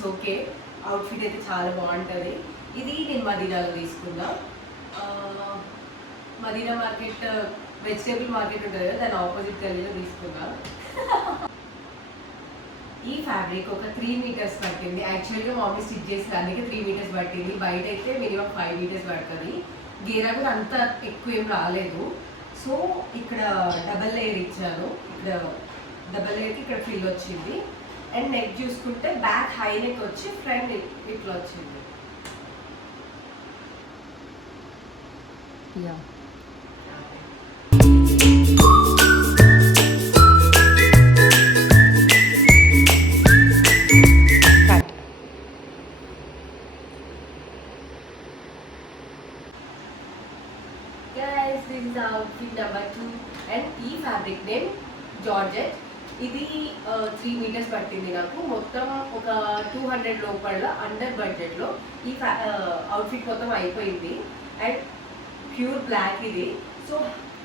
It's okay. Outfit అయితే చాలా బాగుంటుంది. ఇది నేను మదీనాలో తీసుకున్నా. మదీనా మార్కెట్ వెజిటేబుల్ మార్కెట్ ఉంటుంది కదా, దాని ఆపోజిట్ గల్లీలో తీసుకున్నా. ఈ ఫ్యాబ్రిక్ ఒక 3 మీటర్స్ పట్టింది. యాక్చువల్గా మమ్మీ స్టిచ్ చేసి అందుకే 3 మీటర్స్ పట్టింది. బయట అయితే మినిమం 5 మీటర్స్ పడుతుంది. గేరా కూడా అంత ఎక్కువ ఏం రాలేదు. సో ఇక్కడ డబల్ లేయర్ ఇచ్చాను. ఇక్కడ డబల్ లేయర్కి ఇక్కడ ఫిల్ వచ్చింది. అండ్ నెక్ చూసుకుంటే బ్యాక్ హై నెక్ వచ్చి ఫ్రంట్ ఇట్లా వచ్చింది. Guys, this is outfit number 2 and ఈ ఫ్యాబ్రిక్ నేమ్ జార్జెట్. ఇది 3 మీటర్స్ పట్టింది నాకు. మొత్తం ఒక 200 లోపల అండర్ బడ్జెట్లో ఈ అవుట్ఫిట్ మొత్తం అయిపోయింది. అండ్ ప్యూర్ బ్లాక్ ఇది. సో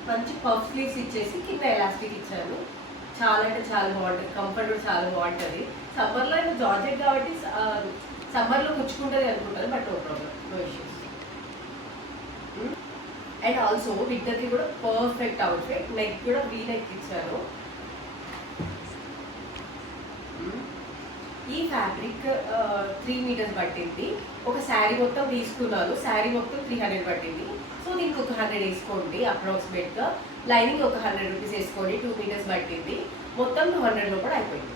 మంచి పఫ్ స్లీవ్స్ ఇచ్చేసి కింద ఎలాస్టిక్ ఇచ్చాను. చాలా అంటే చాలా బాగుంటుంది. కంఫర్ట్ కూడా చాలా బాగుంటుంది. సమ్మర్లో ఏమో జార్జెట్ కాబట్టి సమ్మర్లో కుచ్చుకుంటుంది అనుకుంటుంది, but no problem, no issues. And also వింటర్కి కూడా పర్ఫెక్ట్ అవుట్ఫిట్. నెక్ కూడా వీ నెక్ ఇచ్చాను. ఈ ఫ్యాబ్రిక్ 3 మీటర్స్ పట్టింది. ఒక శారీ మొత్తం తీసుకున్నాను. శారీ మొత్తం 300 పట్టింది. సో దీనికి ఒక 100 వేసుకోండి అప్రాక్సిమేట్గా. లైనింగ్ ఒక 100 రూపీస్ వేసుకోండి. 2 మీటర్స్ పట్టింది. మొత్తం 200లో కూడా అయిపోయింది.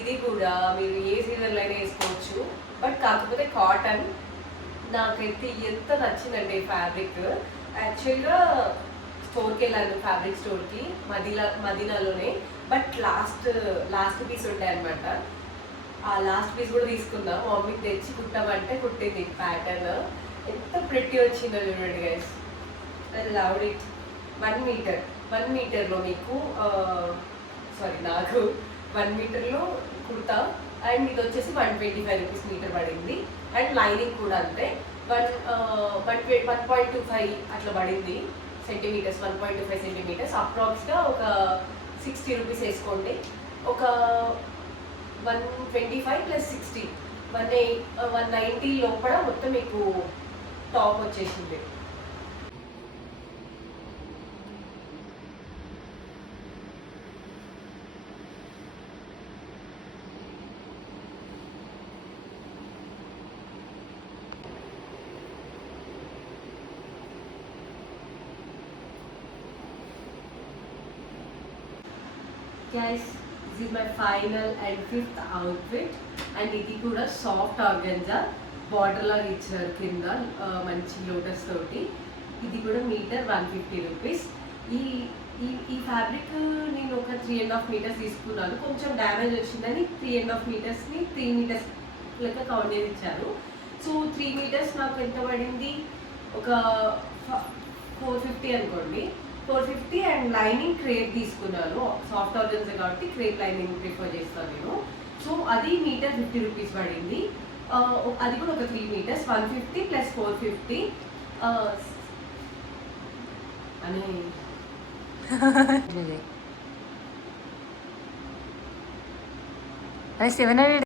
ఇది కూడా మీరు ఏ సీజన్లో అయినా వేసుకోవచ్చు. బట్ కాకపోతే కాటన్ నాకైతే ఎంత నచ్చిందండి ఈ ఫ్యాబ్రిక్. యాక్చువల్గా స్టోర్కి వెళ్ళాను, ఫ్యాబ్రిక్ స్టోర్కి మదీనాలోనే. బట్ లాస్ట్ పీస్ ఉంటాయి అనమాట. ఆ లాస్ట్ పీస్ కూడా తీసుకుందాం. మమ్మీకి తెచ్చి కుట్టామంటే కుట్టింది. ప్యాటర్న్ ఎంత ప్రెట్టి వచ్చిందో చూడండి గైస్. I love it. 1 మీటర్లో మీకు నాకు 1 మీటర్లో కుర్తా. అండ్ ఇది వచ్చేసి 125 రూపీస్ మీటర్ పడింది. అండ్ లైనింగ్ కూడా అంతే 1.25 అట్లా పడింది సెంటీమీటర్స్. 1.25 సెంటీమీటర్స్ అప్రాక్స్గా ఒక 60 రూపీస్ వేసుకోండి. ఒక 125 + 60 190 లోపల మొత్తం మీకు టాప్ వచ్చేసింది. Guys, this is my final and 5th outfit. And ఇది కూడా సాఫ్ట్ ఆర్గంజా బార్డర్ లాగా ఇచ్చారు కింద మంచి లోటస్ తోటి. ఇది కూడా మీటర్ 150 రూపీస్. ఈ ఫ్యాబ్రిక్ నేను ఒక 3.5 మీటర్స్ తీసుకున్నాను. కొంచెం డ్యామేజ్ వచ్చిందని 3.5 మీటర్స్ని 3 మీటర్స్ లెక్క కౌంట్ చేసి ఇచ్చారు. సో 3 మీటర్స్ నాకు ఎంత పడింది, ఒక 450 అనుకోండి. 450. అండ్ లైనింగ్ క్రేప్ తీసుకున్నాను. సాఫ్ట్ ఆర్గన్సే కాబట్టి క్రేప్ లైనింగ్ ప్రిఫర్ చేస్తాను నేను. సో అది మీటర్ 50 రూపీస్ పడింది. అది కూడా ఒక 3 మీటర్స్ 150 ప్లస్ 450 అని అది 700